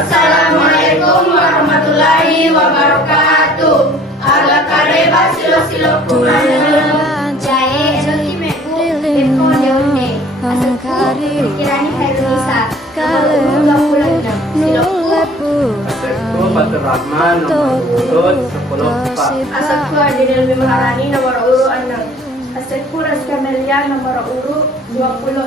Assalamualaikum warahmatullahi wabarakatuh. Aga kareba silo kumana. Jae roti meku eko deonde. Asal kirani Hairunisa. Kalau 26 silo. Asepku Fatur Rahman nomor urut 10 Asepku Adinil Maharani nomor urut 6. Asepku Raska Melia nomor urut 20.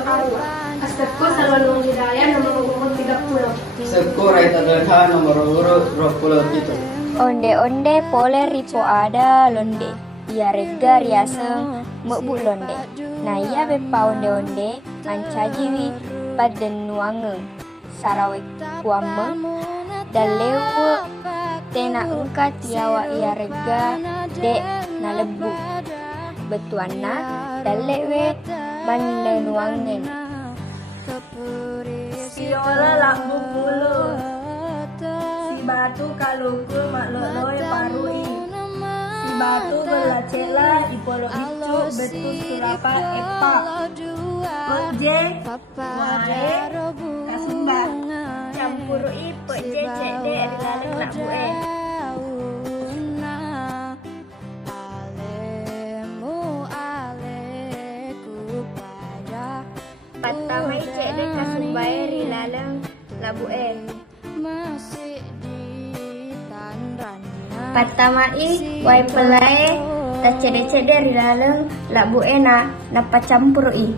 Asepku Salwanung Hidayah nomor urut 30. Asepku Raita Delha nomor urut 27. Onde-onde pole ripo ada londe. Ia rega riasa mebuk londe. Nah ia bepa onde-onde mancajiwi paden nuange. Sarawek kuame dan lewe tena engka tiawa ia rega dek na lebu. Betuana dan lewe mande nuangen. Siola lambu bulu. Si batu kaluku makloi parui. Si batu belacela di polo itu betul surapa epa. Oje wae kasumba campur ipe je cede adalah nak bue. Patamai cede kasumba rilaleng labue. Patamai wai pelai ta cede-cede rilaleng labue na napa campur i.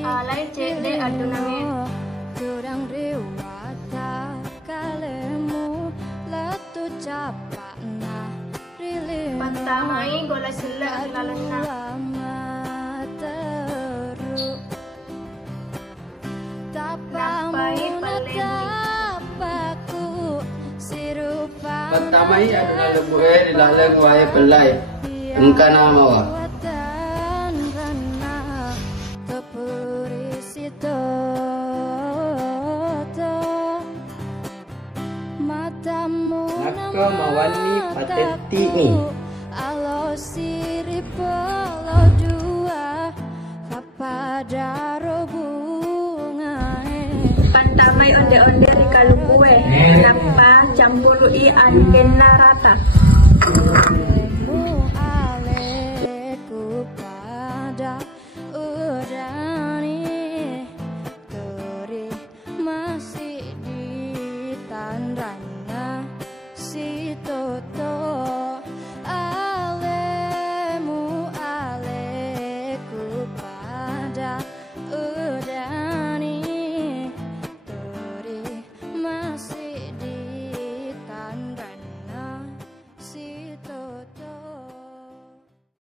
Alai cede adunamen kurang riwata kalemu latu capakna rilim Patamai gola sila lalena Patamai adalah lebuhe di laleng wae pelai. Engka nama wa. Naka mawani pateti ni. Alo siri polo dua pada robungae. Patamai onde-onde di kalukue napa campur i antena rata.